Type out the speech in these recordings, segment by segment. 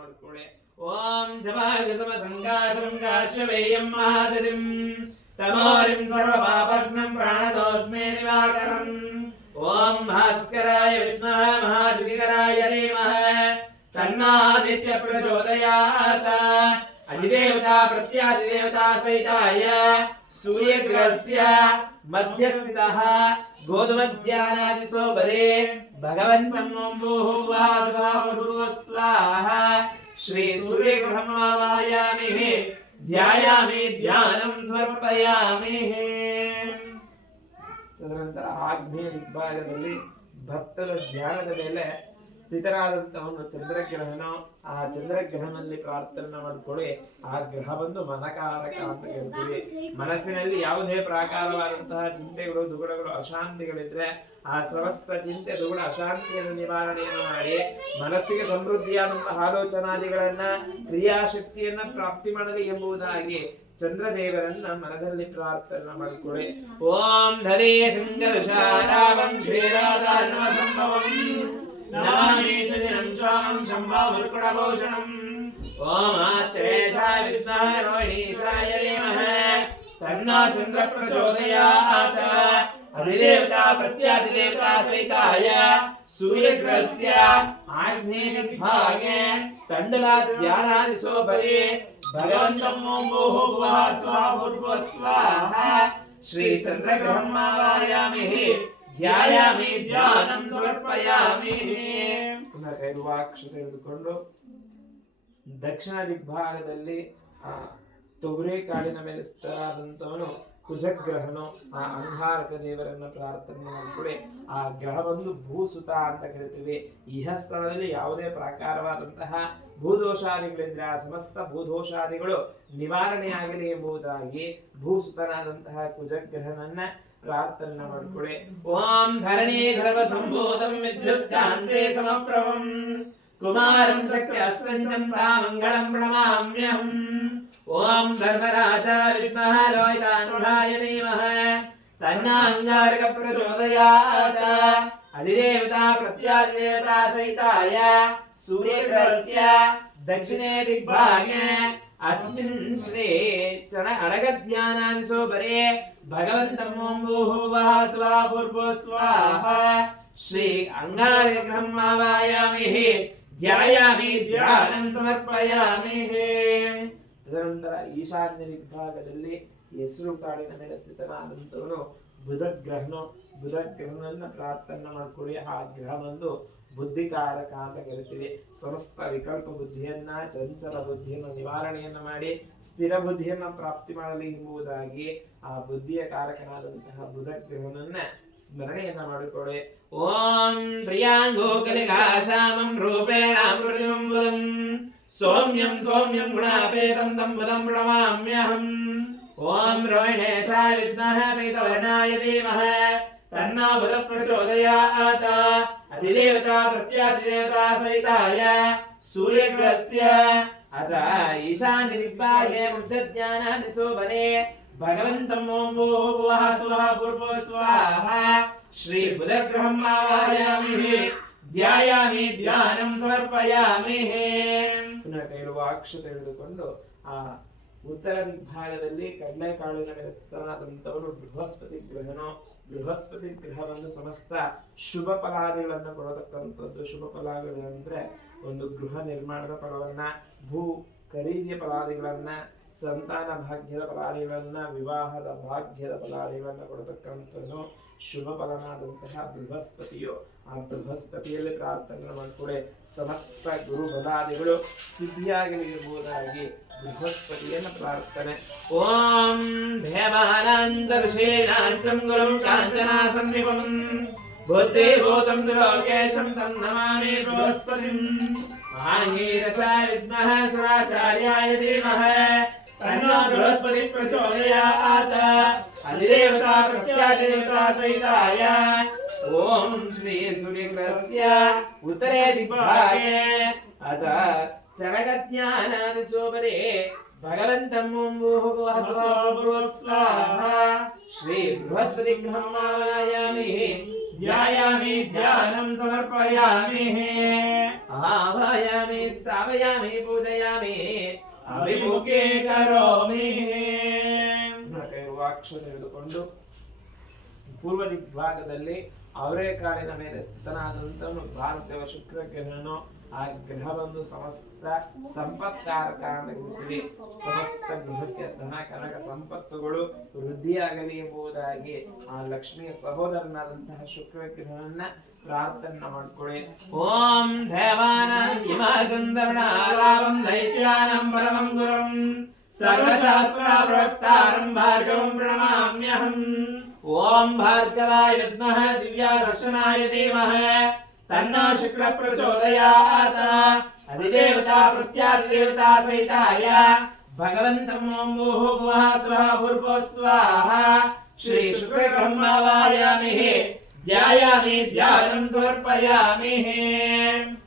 ಮಾಡ್ಕೊಳ್ಳಿ ಓಂ ಜಪಾಗ ಸಮ ಸಂಕಾಶಂ ಕಾಶ್ಯವೇಯಂ ಮಹಾದರಿಂ ತಮೋರಿಂ ಸರ್ವಪಾಪಗ್ನಂ ಪ್ರಾಣದೋಸ್ಮೇ ನಿವಾಕರಂ ಓಂ ಭಾಸ್ಕರಾಯ ವಿದ್ಮಃ ಮಹಾದಿವಿಕರಾಯ ಧೀಮಃ ತನ್ನಾದಿತ್ಯ ಪ್ರಚೋದಯಾತ್ ಅಧಿದೇವತಾ ಪ್ರತ್ಯಾದಿದೇವತಾ ಸಹಿತಾಯ ಸೂರ್ಯಗ್ರಹಸ್ಯ ಮಧ್ಯಸ್ಥಿತಃ ಗೋಧುಮಧ್ಯಾನಾದಿಸೋಬರೆ ಭಗವಂತಂ ಓಂ ಭೂಃ ಸ್ವಃ ಸ್ವಾಹ ಶ್ರೀ ಸೂರ್ಯಗ್ರಹಮಾವಾಯಾಮಿ ಧ್ಯಾಯಾಮಿ ಧ್ಯಾನಂ ಸಮರ್ಪಯಾಮಿ ತದನಂತರ ಆಗ್ನೇಯ ದಿಗ್ಭಾಗದಲ್ಲಿ ಭತ್ತದ ಧ್ಯಾನದ ಮೇಲೆ ಸ್ಥಿತರಾದಂತವನು ಚಂದ್ರಗ್ರಹಣ ಆ ಚಂದ್ರಗ್ರಹನಲ್ಲಿ ಪ್ರಾರ್ಥನೆ ಮಾಡಿಕೊಳ್ಳಿ. ಆ ಗ್ರಹ ಬಂದು ಮನಕಾರಕ ಅಂತ ಹೇಳ್ತೀವಿ. ಮನಸ್ಸಿನಲ್ಲಿ ಯಾವುದೇ ಪ್ರಾಕಾರವಾದಂತಹ ಚಿಂತೆಗಳು, ದುಗುಡಗಳು, ಅಶಾಂತಿಗಳಿದ್ರೆ ಆ ಸಮಸ್ತ ಚಿಂತೆ, ದುಗುಡ, ಅಶಾಂತಿಯನ್ನು ನಿವಾರಣೆಯನ್ನು ಮಾಡಿ ಮನಸ್ಸಿಗೆ ಸಮೃದ್ಧಿಯಾದಂತಹ ಆಲೋಚನಾದಿಗಳನ್ನ, ಕ್ರಿಯಾಶಕ್ತಿಯನ್ನ ಪ್ರಾಪ್ತಿ ಮಾಡಲಿ ಎಂಬುದಾಗಿ ಚಂದ್ರದೇವರನ್ನ ಮನದಲ್ಲಿ ಪ್ರಾರ್ಥನೆ ಮಾಡಿಕೊಳ್ಳಿ ಓಂ ಧರೇ ಶೃಂಗದಶಾರಾವಂ ಶ್ರೀರಾಧಾರಣ ಸಂಭವಂ ನಮಾಮಿ ಶಜನಂ ಶ್ವಾಮಂ ಶಂಭಾಮುರ್ಕುಡಘೋಷಣಂ ಓಂ ಆತ್ರೇಶಾಯ ವಿದ್ಮಃ ರೋಹಿಣೀಶಾಯ ಧೀಮಃ ತನ್ನೋ ಚಂದ್ರ ಪ್ರಚೋದಯಾತ್ ಅಧಿದೇವತಾ ಪ್ರತ್ಯಾದಿದೇವತಾ ಸಹಿತಾಯ ಸೂರ್ಯಗ್ರಹಸ್ಯ ಆಗ್ನೇಯ ದಿಗ್ಭಾಗೆ ತಂಡಲಾದ್ಯಾನಾದಿಸೋಪರಿ ಭಗವಂತಂ ಓಂ ಚಂದ್ರಗ್ರಹಮಾವಾಯಾಮಿ ಧ್ಯಾಯಾಮಿ ಧ್ಯಾನಂ ಸಮರ್ಪಯಾಮಿ ಪುನಃ ಕೈರುವಾಕ್ಷರ ಹಿಡಿದುಕೊಂಡು ದಕ್ಷಿಣ ದಿಗ್ಭಾಗದಲ್ಲಿ ತೊಗರೆ ಕಾಡಿನ ಮೇಲೆ ಸ್ಥಿತರಾದಂತವನು ಕುಜಗ್ರಹನು ಆ ಅಂಗಾರಕ ದೇವರನ್ನ ಪ್ರಾರ್ಥನೆ ಮಾಡಿಕೊಳ್ಳಿ ಆ ಗ್ರಹ ಬಂದು ಭೂಸುತ ಅಂತ ಕರಿತೀವಿ. ಇಹ ಸ್ಥಳದಲ್ಲಿ ಯಾವುದೇ ಪ್ರಾಕಾರವಾದಂತಹ ಭೂದೋಷಾದಿಗಳಿದ್ರೆ ಆ ಸಮಸ್ತ ಭೂದೋಷಾದಿಗಳು ನಿವಾರಣೆಯಾಗಲಿ ಎಂಬುದಾಗಿ ಭೂಸುತನಾದಂತಹ ಕುಜಗ್ರಹನನ್ನ ಪ್ರಾರ್ಥನೆ ಮಾಡಿಕೊಳ್ಳಿ ಓಂ ಧರಣಿ ಗರ್ಭ ಸಂಭೂತಂ ವಿದ್ಯುತ್ಕಾಂತೆ ಸಮಪ್ರಭಂ. ಕುಮಾರಂ ಶಕ್ತಿ ಅಸ್ರಂಜಂ ಮಂಗಳಂ ಪ್ರಣಮಾಮ್ಯಹಂ. ఓం ధర్మరాజ విద్మహ లోహితానుభాయ ధీమహ తన్నాంగారక ప్రచోదయాత్ అధిదేవత ప్రత్యాధిదేవత సహితాయ సూర్యగ్రహస్య దక్షిణే దిగ్భాగే అస్మిన్ శ్రీ చన అడగధ్యానాదిశో బరే భగవంతం ఓం భూవః స్వా పూర్వో స్వాహ శ్రీ అంగారక బ్రహ్మవాయామి ధ్యాయామి ధ్యానం సమర్పయామి ತದನಂತರ ಈಶಾನ್ಯ ವಿಭಾಗದಲ್ಲಿ ಹೆಸರು ಕಾಡಿನ ಮೇಲೆ ಸ್ಥಿತನಾದಂತವನು ಬುಧ ಬುಧಗ್ರಹನನ್ನ ಪ್ರಾರ್ಥನೆ ಮಾಡಿಕೊಳ್ಳಿ. ಆ ಗ್ರಹ ಬಂದು ಬುದ್ಧಿಕಾರಕ ಅಂತ ಕರಿತೀವಿ. ಸಮಸ್ತ ವಿಕಲ್ಪ ಬುದ್ಧಿಯನ್ನ, ಚಂಚಲ ಬುದ್ಧಿಯನ್ನು, ನಿವಾರಣೆಯನ್ನು ಮಾಡಿ ಸ್ಥಿರ ಬುದ್ಧಿಯನ್ನ ಪ್ರಾಪ್ತಿ ಮಾಡಲಿ ಎಂಬುದಾಗಿ ಆ ಬುದ್ಧಿಯ ಕಾರಕನಾದಂತಹ ಬುಧಗ್ರಹನನ್ನು ಸ್ಮರಣೆಯನ್ನ ಮಾಡಿಕೊಳ್ಳಿ. ॐ श्रियाङ्गोकलिका श्यामं रूपेणामृतिमं सौम्यं सौम्यं गुणापेतं तं पदं प्रणमाम्यहम् ॐ रोहिणेशाय विद्मः पीतवर्णाय धीमः तन्नो बुधः प्रचोदयात् अधिदेवता प्रत्याधिदेवता सहिताय सूर्यग्रहस्य अत ईशान्यदिग्भागे मुग्धज्ञानादिशोभने भगवन्तं ॐ भूः भुवः स्वाहा पूर्वो स्वाहा ಶ್ರೀ ಧ್ಯಾಯಾಮಿ ಧ್ಯಾನಂ ಸಮರ್ಪಯಾಮಿ ಪುನಃ ಕೈರುವ ಅಕ್ಷತೆ ಹಿಡಿದುಕೊಂಡು ಆ ಉತ್ತರ ಭಾಗದಲ್ಲಿ ಕಡಲೆಕಾಳಿನ ಮೇಲೆ ಸ್ಥಿತನಾದಂಥವನು ಬೃಹಸ್ಪತಿ ಗ್ರಹನೋ, ಬೃಹಸ್ಪತಿ ಗ್ರಹವನ್ನು ಸಮಸ್ತ ಶುಭ ಫಲಾದಿಗಳನ್ನು ಕೊಡತಕ್ಕಂಥದ್ದು. ಶುಭ ಫಲಗಳು ಅಂದ್ರೆ ಒಂದು ಗೃಹ ನಿರ್ಮಾಣದ ಫಲವನ್ನ, ಭೂ ಖರೀದಿಯ ಫಲಾದಿಗಳನ್ನ, ಸಂತಾನ ಭಾಗ್ಯದ ಫಲಾದಿಗಳನ್ನ, ವಿವಾಹದ ಭಾಗ್ಯದ ಫಲಾದಿಗಳನ್ನ ಕೊಡತಕ್ಕಂಥದ್ದು. ಶುಭ ಫಲನಾದಂತಹ ಬೃಹಸ್ಪತಿಯು ಆ ಬೃಹಸ್ಪತಿಯಲ್ಲಿ ಪ್ರಾರ್ಥನೆ ಮಾಡಿಕೊಡೆ ಸಮಸ್ತ ಗುರು ಬಲಾದಿಗಳು ಸಿದ್ಧಿಯಾಗಲಿ ಎಂಬುದಾಗಿ ಬೃಹಸ್ಪತಿಯನ್ನು ಪ್ರಾರ್ಥನೆ. ಓಂ ದೇವಾನಾಂತರ್ಷೇಣಾಂಚಂ ಗುರುಂ ಕಾಂಚನಾ ಸನ್ನಿಪಂ ಬುದ್ಧಿ ಭೂತಂ ದುಲೋಕೇಶಂ ತಂ ನಮಾಮಿ ಬೃಹಸ್ಪತಿಂ. ಮಹಾಂಗೀರಸ ವಿದ್ಮಃ ಸದಾಚಾರ್ಯಾಯ ಧೀಮಃ. तन्नो बृहस्पति प्रचोदयात् अधिदेवता प्रत्यादेवता सहिताय ॐ श्री सुनिग्रस्य उत्तरे दिग्भागे अथ चणकज्ञानानुसोपरे भगवन्तं श्री बृहस्पति ब्रह्मायामि ध्यायामि ध्यानं समर्पयामि आवायामि स्थापयामि पूजयामि ಅಭಿಮುಖೇ ಕರೋಮಿ. ವಾಕ್ಷ ತೆಗೆದುಕೊಂಡು ಪೂರ್ವ ದಿಗ್ಭಾಗದಲ್ಲಿ ಅವರೇ ಕಾಲಿನ ಮೇಲೆ ಸ್ಥಿತನಾದಂತನು ಭಾರತವ ಶುಕ್ರ ಗ್ರಹನು ಆ ಗ್ರಹ ಬಂದು ಸಮಸ್ತ ಸಂಪತ್ಕಾರಕ ಅಂತ ಹೇಳ್ತೀವಿ ಸಮಸ್ತ ಗೃಹಕ್ಕೆ ಧನ ಕನಕ ಸಂಪತ್ತುಗಳು ವೃದ್ಧಿಯಾಗಲಿ ಎಂಬುದಾಗಿ ಆ ಲಕ್ಷ್ಮಿಯ ಸಹೋದರನಾದಂತಹ ಶುಕ್ರ ಗ್ರಹನನ್ನ ಪ್ರಾರ್ಥನೆ ಮಾಡ್ಕೊಳ್ಳಿ ಓಂ ದೇವಾನ ಪರಮಂ ಗುರುಂ. ಸರ್ವಶಾಸ್ತ್ರ ಪ್ರವಕ್ತಾರಂ ಭಾರ್ಗವಂ ಓಂ ಭಾರ್ಗವಾಯ ವಿದ್ಮಃ ದಿವ್ಯಾದರ್ಶನಾಯ ಧೀಮಃ ತನ್ನ ಶುಕ್ರ ಪ್ರಚೋದಯಾತ. ಅಧಿದೇವತಾ ಪ್ರತ್ಯಾದಿದೇವತಾ ಸಹಿತಾಯ. ಭಗವಂತಂ ಓಂ ಭೂಃ ಭುವಃ ಸ್ವಃ ಭೂರ್ಭುವಃ ಸ್ವಾಹ. ಶ್ರೀ ಶುಕ್ರ ಬ್ರಹ್ಮವಾಯಾಮಿ ಧ್ಯಾಯಾಮಿ ಧ್ಯಾನಂ ಸಮರ್ಪಯಾಮಿ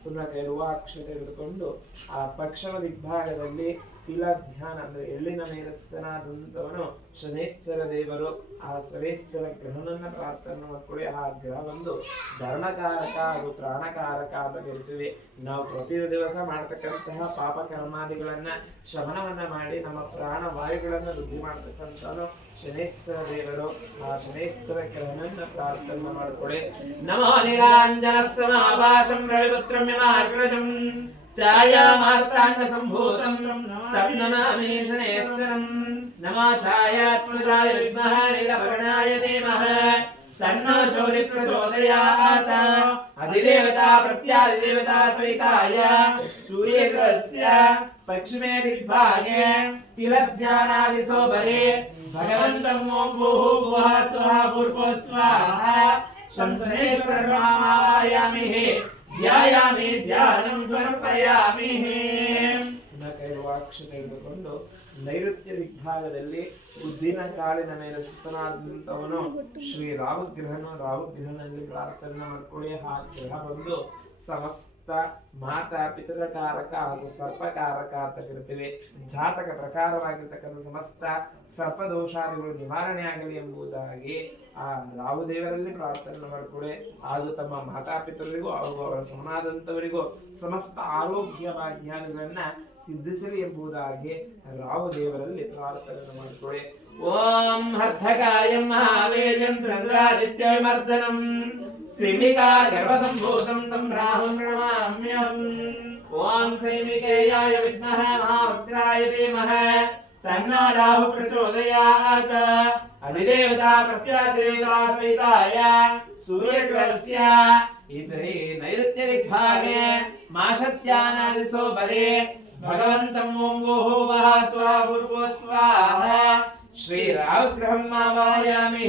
ಪುನಃ ಇರುವ ಅಕ್ಷತೆ ತೆಗೆದುಕೊಂಡು ಆ ಪಕ್ಷವ ದಿಗ್ಭಾಗದಲ್ಲಿ ತಿಲ ಧ್ಯಾನ ಅಂದ್ರೆ ಎಳ್ಳಿನ ನೇರಸ್ಥನಾದಂಥವನು ಶನೇಶ್ವರ ದೇವರು, ಆ ಶನೇಶ್ವರ ಗ್ರಹನನ್ನ ಪ್ರಾರ್ಥನೆ ಮಾಡ್ಕೊಳ್ಳಿ. ಆ ಗ್ರಹ ಒಂದು ಧರ್ಮಕಾರಕ ಹಾಗೂ ತ್ರಾಣಕಾರಕ ಅಂತ ಕರಿತೀವಿ ನಾವು ಪ್ರತಿ ದಿವಸ ಮಾಡ್ತಕ್ಕಂತಹ ಪಾಪ ಕರ್ಮಾದಿಗಳನ್ನ ಶಮನವನ್ನ ಮಾಡಿ ನಮ್ಮ ಪ್ರಾಣ ವಾಯುಗಳನ್ನ ವೃದ್ಧಿ ಮಾಡ್ತಕ್ಕಂಥವನು ಶನೇಶ್ವರ ದೇವರು. ಆ ಶನೇಶ್ವರ ಗ್ರಹನನ್ನ ಪ್ರಾರ್ಥನೆ ಮಾಡ್ಕೊಳ್ಳಿ. ನಮೋ ನೀಲಾಂಜನ ಸಮಾಭಾಷಂ ఛాయామార్తాండసంభూతం తం నమామీషణేశ్వరం నమో ఛాయాత్మజాయ విద్మహ లీలపర్ణాయ ధీమః తన్నో శౌరి ప్రచోదయాత అధిదేవతా ప్రత్యాధిదేవతా సహితాయ సూర్యగ్రహస్య పశ్చిమే దిగ్భాగే తిలజ్ఞానాది సోపరే భగవంతం ఓం భూః భువః స్వాహ పూర్వో స్వాహ శంసనేశ్వరమామాయామి ಧ್ಯಾಯಾಮಿ ಧ್ಯಾನಂ ಸಮರ್ಪಯಾಮಿ. ಕೈವಾಕ್ಷ ತೆಗೆದುಕೊಂಡು ನೈಋತ್ಯ ದಿಗ್ಭಾಗದಲ್ಲಿ ಉದ್ದಿನ ಕಾಳಿನ ಮೇಲೆ ಸುತ್ತನಾದಂಥವನು ಶ್ರೀ ರಾಮಗ್ರಹನು ರಾಮಗ್ರಹನಲ್ಲಿ ಪ್ರಾರ್ಥನೆ ಮಾಡ್ಕೊಳ್ಳಿ. ಆ ಗ್ರಹ ಬಂದು ಸಮಸ್ತ ಮಾತಾ ಪಿತೃಕಾರಕ ಹಾಗೂ ಸರ್ಪಕಾರಕ ಅಂತ ಕರಿತೀವಿ. ಜಾತಕ ಪ್ರಕಾರವಾಗಿರ್ತಕ್ಕಂಥ ಸಮಸ್ತ ಸರ್ಪದೋಷಾದಿಗಳು ನಿವಾರಣೆ ಆಗಲಿ ಎಂಬುದಾಗಿ ಆ ರಾಹುದೇವರಲ್ಲಿ ಪ್ರಾರ್ಥನೆ ಮಾಡಿಕೊಡೆ ಹಾಗೂ ತಮ್ಮ ಮಾತಾಪಿತರಿಗೂ ಹಾಗೂ ಅವರ ಸಮನಾದಂಥವರಿಗೂ ಸಮಸ್ತ ಆರೋಗ್ಯ ಭಾಗ್ಯಾದಿಗಳನ್ನ ಸಿದ್ಧಿಸಲಿ ಎಂಬುದಾಗಿ ರಾಮದೇವರಲ್ಲಿ ಪ್ರಾರ್ಥನೆ ಮಾಡಿಕೊಳ್ಳಿ. ಓಂ ಹರ್ಧಕಾಯಂ ಮಹಾವೇರ್ಯಂ ಚಂದ್ರಾದಿತ್ಯ ವಿಮರ್ದನಂ ಸಿಮಿಕಾ ಗರ್ಭಸಂಭೂತಂ ತಂ ರಾಹುಂ ಪ್ರಣಮಾಮ್ಯಹಂ ಓಂ ಸೈಮಿಕೇಯಾಯ ವಿಘ್ನಃ ಮಹಾರುದ್ರಾಯ ಧೀಮಃ. ತನ್ನ ರಾಹು ಪ್ರಚೋದಯಾತ್. ಅಧಿದೇವತಾ ಪ್ರತ್ಯಾದೇವತಾ ಸೂರ್ಯಗ್ರಹಸ್ಯ. ಇತರೆ ನೈಋತ್ಯ ದಿಗ್ಭಾಗೆ ಮಾಶತ್ಯಾನಾದಿಸೋ ಬರೆ ಗೋಹೋ ಭುವಃ ಸ್ವಃ ಭೂರ್ಭುವಃ ಸ್ವಾಹ ಶ್ರೀ ರಾಹುಗ್ರಹಂ ಮಾವಾಯಾಮಿ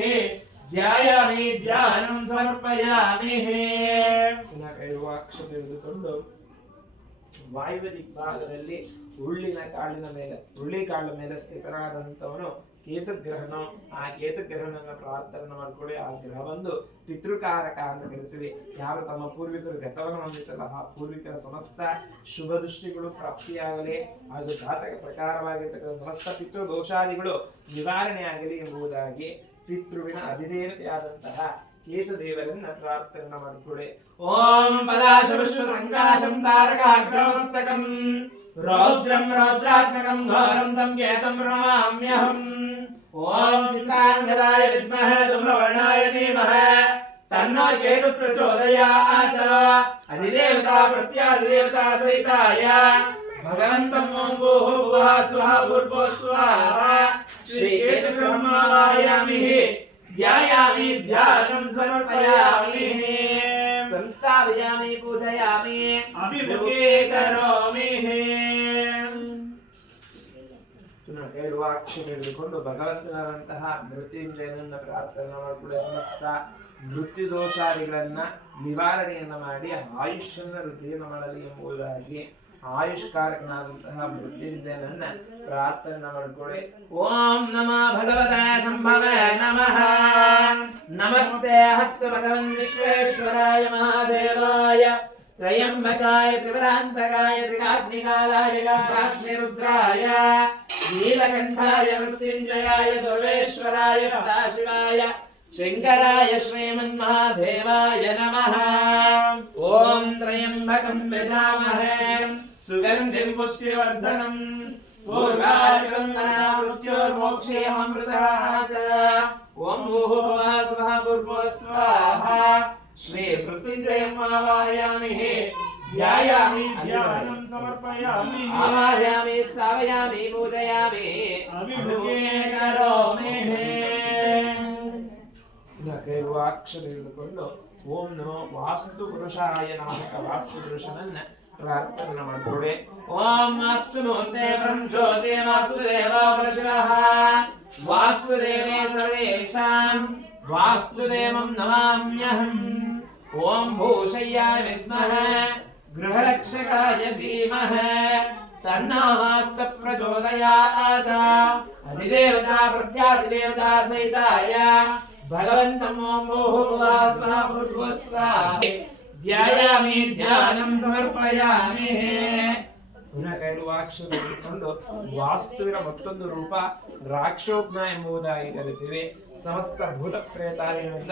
ಧ್ಯಾಯಾಮಿ ಧ್ಯಾನಂ ಸಮರ್ಪಯಾಮಿ ಪುನಃ ಕೈರುವ ಅಕ್ಷತೆ ತೆಗೆದುಕೊಂಡು ವಾಯುವ್ಯ ದಿಗ್ಭಾಗದಲ್ಲಿ ಉಳ್ಳಿನ ಕಾಳಿನ ಮೇಲೆ, ಉಳ್ಳಿ ಕಾಳಿನ ಮೇಲೆ ಸ್ಥಿತರಾದಂತವನು ಕೇತುಗ್ರಹನು ಆ ಕೇತುಗ್ರಹಣನ ಪ್ರಾರ್ಥನೆ ಮಾಡ್ಕೊಳ್ಳಿ, ಆ ಗ್ರಹ ಬಂದು ಪಿತೃಕಾರಕ ಅಂತ ಕರಿತೀವಿ. ಯಾರು ತಮ್ಮ ಪೂರ್ವಿಕರು ಗತವನ್ನು ಹೊಂದಿತ್ತಲ್ಲ ಆ ಪೂರ್ವಿಕರ ಸಮಸ್ತ ಶುಭ ದೃಷ್ಟಿಗಳು ಪ್ರಾಪ್ತಿಯಾಗಲಿ, ಅದು ಜಾತಕ ಪ್ರಕಾರವಾಗಿರ್ತಕ್ಕಂಥ ಸಮಸ್ತ ಪಿತೃ ದೋಷಾದಿಗಳು ನಿವಾರಣೆ ಆಗಲಿ ಎಂಬುದಾಗಿ ಪಿತೃವಿನ ಅಧಿದೇವತೆಯಾದಂತಹ ಕೇತುದೇವರನ್ನ ಪ್ರಾರ್ಥನೆ ಮಾಡಿಕೊಳ್ಳಿ. ಓಂ ಪಲಾಶ ವಿಶ್ವ ಸಂಕಾಶಂ ತಾರಕಾಗ್ರಮಸ್ತಕಂ ರೌದ್ರಂ ರೌದ್ರಾತ್ಮಕಂ ಘೋರಂ ತಂ ಕೇತಂ ಪ್ರಣಮಾಮ್ಯಹಂ. ओम चित्राङ्गदाय विद्महे धूम्रवर्णाय धीमह तन्नो केतु प्रचोदयात्। अधिदेवता प्रत्यादिदेवता सहिताय। भगवन्तं ओम्बुः भुवः स्वः भूर्भो स्वाहा श्रीकेतुब्रह्मायामिः ध्यायामि ध्यानं समर्पयामि। संस्थापयामि पूजयामि। अभिमुखे करोमि। ಅಕ್ಷರ ಹಿಡಿದುಕೊಂಡು ಭಗವಂತನಾದಂತಹ ಮೃತ್ಯುಂಜಯನನ್ನ ಪ್ರಾರ್ಥನೆ ಮಾಡಿಕೊಳ್ಳುವ ಸಮಸ್ತ ಮೃತ್ಯು ದೋಷಾದಿಗಳನ್ನ ನಿವಾರಣೆಯನ್ನ ಮಾಡಿ ಆಯುಷ್ಯನ ವೃದ್ಧಿಯನ್ನು ಮಾಡಲಿ ಎಂಬುದಾಗಿ ಆಯುಷ್ಕಾರಕನಾದಂತಹ ಮೃತ್ಯುಂಜಯನನ್ನ ಪ್ರಾರ್ಥನೆ ಮಾಡಿಕೊಳ್ಳಿ. ಓಂ ನಮಃ ಭಗವತ ಸಂಭವ ನಮಃ. ನಮಸ್ತೆ ಹಸ್ತ ಭಗವನ್ ವಿಶ್ವೇಶ್ವರಾಯ ಮಹಾದೇವಾಯ. ತ್ರಯಂಬಕಾಯ, ತ್ರಿವರಾಂತಕಾಯ ತ್ರಿಕಾಗ್ನಿಕಾಲಾಯ ರುದ್ರಾಯ नीलकण्ठाय मृत्युञ्जयाय सर्वेश्वराय सदाशिवाय शङ्कराय श्रीमन्महादेवाय नमः। ॐ त्र्यम्बकं यजामहे सुगन्धिं पुष्टिवर्धनम्। पूर्वाकरन्दनामृत्योर्मोक्षेयममृतात् ॐ भूः स्वाहा पूर्वो स्वाहा श्रीपृथ्वीत्रयं मावायामिः ధ్యాయామి ధ్యానం సమర్పయామి ఆవాహయామి స్థావయామి పూజయామి అభిముఖేన రోమేహే ಇದಕ್ಕಿರುವ ಅಕ್ಷರ ಹಿಡಿದುಕೊಂಡು ಓಂ ನಮೋ ವಾಸ್ತು ಪುರುಷಾಯ ನಾಮಕ ವಾಸ್ತು ಪುರುಷನನ್ನ ಪ್ರಾರ್ಥನೆ ಮಾಡ್ಕೊಳ್ವೆ ಓಂ ಮಾಸ್ತು ನೋಂತೆ ಬ್ರಹ್ಮ ಜ್ಯೋತಿ ಮಾಸ್ತು ದೇವ ಪರಶುರಃ ವಾಸ್ತು ದೇವೇ ಸರ್ವೇಷಾಂ ವಾಸ್ತು ದೇವಂ ನಮಾಮ್ಯಹಂ ಓಂ ಭೂಷಯ್ಯ ವಿದ್ಮಃ गृहरक्षकाय धीमहे तन्नो वास्तप्रचोदयात् अधिदेवता प्रत्यादिदेवता सहिताय भगवन्तं ध्यायामि ध्यानं समर्पयामि। ಧ್ಯಾನಂ ಸಮರ್ಪಯಾಮಿ ಪುನಃ ವಾಸ್ತುವಿನ ಮತ್ತೊಂದು ರೂಪ ರಾಕ್ಷೋಗ್ನ ಎಂಬುದಾಗಿ ಕರಿತೀವಿ ಸಮಸ್ತ ಭೂತ ಪ್ರೇತಾದಿಗಳಿಂದ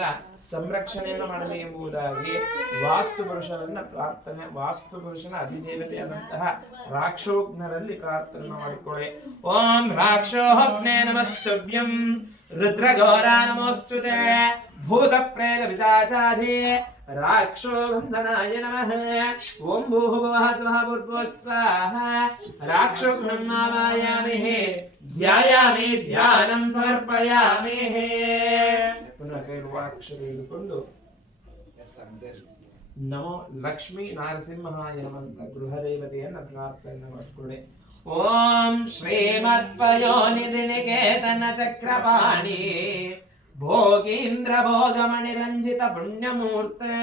ಸಂರಕ್ಷಣೆಯನ್ನು ಮಾಡಲಿ ಎಂಬುದಾಗಿ ವಾಸ್ತು ಪುರುಷನನ್ನ ಪ್ರಾರ್ಥನೆ ವಾಸ್ತು ಪುರುಷನ ಅಧಿದೇವತೆಯಾದಂತಹ ರಾಕ್ಷೋಗ್ನರಲ್ಲಿ ಪ್ರಾರ್ಥನೆ ಮಾಡಿಕೊಳ್ಳಿ. ಓಂ ರಾಕ್ಷೋಗ್ನೇ ನಮಸ್ತುಭ್ಯಂ. ರುದ್ರಘೋರ ನಮೋಸ್ತುತೆ. భూత ప్రేత విచాచాధి రాక్షోబంధనాయ నమ ఓం భూభువః స్వః భూర్భో స్వాహ రాక్షోఘ్నం నామాయామి ధ్యాయామి ధ్యానం సమర్పయామి పునఃకైర్వాక్షలు ಹಿಡಿದುಕೊಂಡು ನಮೋ ಲಕ್ಷ್ಮೀ ನಾರಸಿಂಹಾಯ ನಮಂತ ಗೃಹದೇವತೆಯನ್ನ ಪ್ರಾರ್ಥನೆ ಮಾಡಿಕೊಳ್ಳಿ ಓಂ ಶ್ರೀಮದ್ವಯೋನಿಧಿ ನಿಕೇತನ भोगींद्र भोगमणिरंजित पुण्यमूर्ते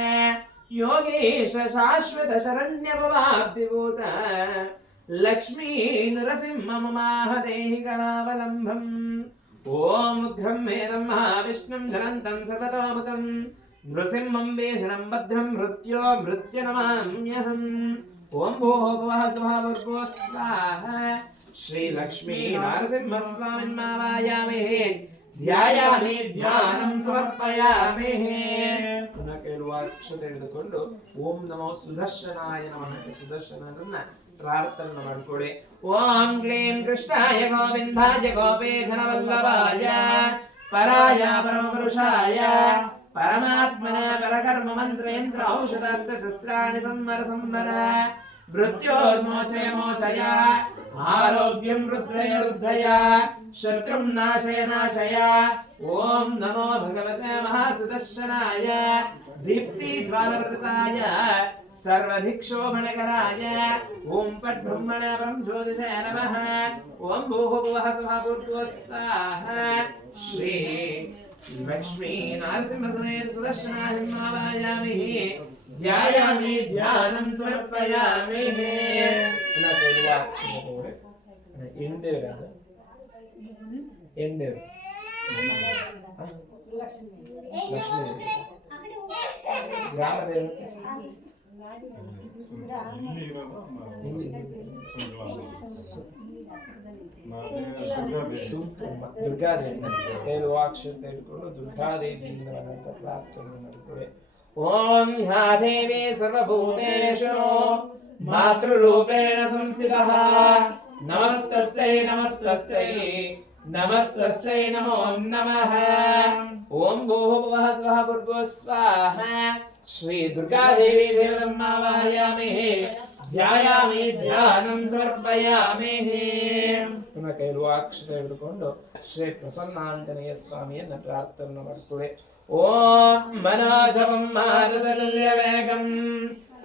योगेश शाश्वत शरण्य योगीश लक्ष्मी नृसिंह ममाह देहि कलावलम्बम् ॐ मे मेदं महाविष्णुं धरन्तं सर्वतोमुखं नृसिंहं वेषणं भद्रं मृत्यो मृत्युनमाम्यहम् ॐ भोः स्वः स्वाहा श्रीलक्ष्मी नरसिंहस्वामिन्मावायामहे ಧ್ಯಾಯಾಮಿ ಧ್ಯಾನಂ ಸಮರ್ಪಯಾಮಿ. ಪುನಃ ಕೇಳುವ ಅಕ್ಷತೆ ಹಿಡಿದುಕೊಂಡು ಓಂ ನಮೋ ಸುದರ್ಶನಾಯ ನಮಃ ಸುದರ್ಶನನನ್ನ ಪ್ರಾರ್ಥನೆ ಮಾಡಿಕೊಡಿ. ಓಂ ಕ್ಲೀಂ ಕೃಷ್ಣಾಯ ಗೋವಿಂದಾಯ ಗೋಪೇಶನವಲ್ಲಭಾಯ ಪರಾಯ ಪರಮಪುರುಷಾಯ. ಪರಮಾತ್ಮನ ಪರಕರ್ಮ ಮಂತ್ರೇಂದ್ರ ಔಷಧಾಸ್ತ್ರ ಶಸ್ತ್ರಾಣಿ ಸಂವರ ಸಂವರ ಮೃತ್ಯೋರ್ಮೋಚಯ ಮೋಚಯ. आरोग्यम रुद्रय रुद्रय, शत्रुं नाशय नाशय। ॐ नमो भगवते महासुदर्शनाय दीप्तिज्वालवृताय सर्वधिक्षोभणकराय। ॐ पट्ब्रह्मणापरं ज्योतिषय नमः। ॐ भूः श्री लक्ष्मी ध्यायामि, ध्यानं समर्पयामि। യാക്ഷിനോട് എന്തേരാണ് എന്തേര് ലക്ഷ്മി ഗ്രാമദേവ ದುರ್ಗಾದೇವಿ ತೇಲುವಾಕ್ಷ ತೆಗೆದುಕೊಂಡು ದುರ್ಗಾದೇವಿಯಿಂದ ಅನಂತ ಪ್ರಾಪ್ತವನ್ನು ಓಂ ಹಾ ದೇವಿ ಸರ್ವಭೂತೇಶೋ మాతృరూపేణ సంస్థిత. నమస్తై నమస్తై నమస్తై నమో నమ. ఓం భూహువ స్వహ భుర్గో స్వాహ శ్రీ దుర్గాదేవి దేవతం మావాయామి ధ్యాయామి ధ్యానం సమర్పయామి. ನಿಮ್ಮ ಕೈಲುವಾಕ್ಷರ ಹಿಡಿದುಕೊಂಡು ಶ್ರೀ ಪ್ರಸನ್ನಾಂಜನೇಯ ಸ್ವಾಮಿಯನ್ನ ಪ್ರಾರ್ಥನೆ ಮಾಡ್ತೇವೆ ಓಂ ಮನೋಜವಂ ಮಾರದಲ್ಯವೇಗಂ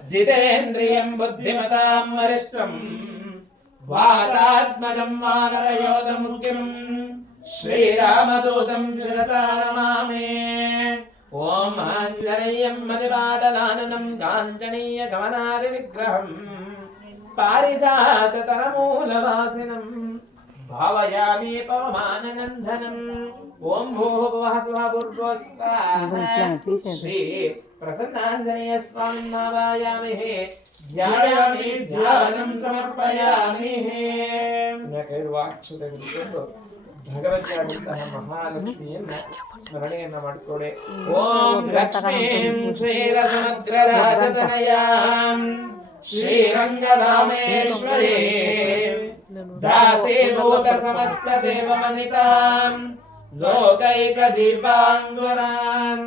జితేంద్రియం బుద్ధిమతాం వరిష్టం వాతాత్మజం వానరయోధముఖ్యం శ్రీరామదూతం శిరసా నమామి ఓం ఆంజనేయం మణివాడలాననం కాంజనేయ గమనాది విగ్రహం పారిజాతరమూలవాసినం భావయామి పవమాననందనం ఓం భూభువః స్వభుర్భువః స్వాహ శ్రీ ಭೂರ್ಭುವಃ ಸ್ವಾಹ ಶ್ರೀ ಪ್ರಸನ್ನಾಂಜನೇಯ ಸ್ವಾಮಿನ್ ಆವಾಯಾಮಿಹೇ ಧ್ಯಾಯಾಮಿ ಧ್ಯಾನಂ ಸಮರ್ಪಯಾಮಿ ಕೈರುವ ಅಕ್ಷತೆ ಹಿಡಿದುಕೊಂಡು ಭಗವತಿಯಾದಂತಹ ಮಹಾಲಕ್ಷ್ಮಿಯನ್ನ ಸ್ಮರಣೆಯನ್ನ ಮಾಡಿಕೊಡೆ ಓಂ ಲಕ್ಷ್ಮೀಂ ಶ್ರೀರಸಮಗ್ರ ರಾಜತನಯಾಂ ಶ್ರೀರಂಗಧಾಮೇಶ್ವರಿ ದಾಸೇ ಭೂತ ಸಮಸ್ತ ದೇವಮನಿತಾಂ ಲೋಕೈಕ ದೀಪಾಂಗರಾಂ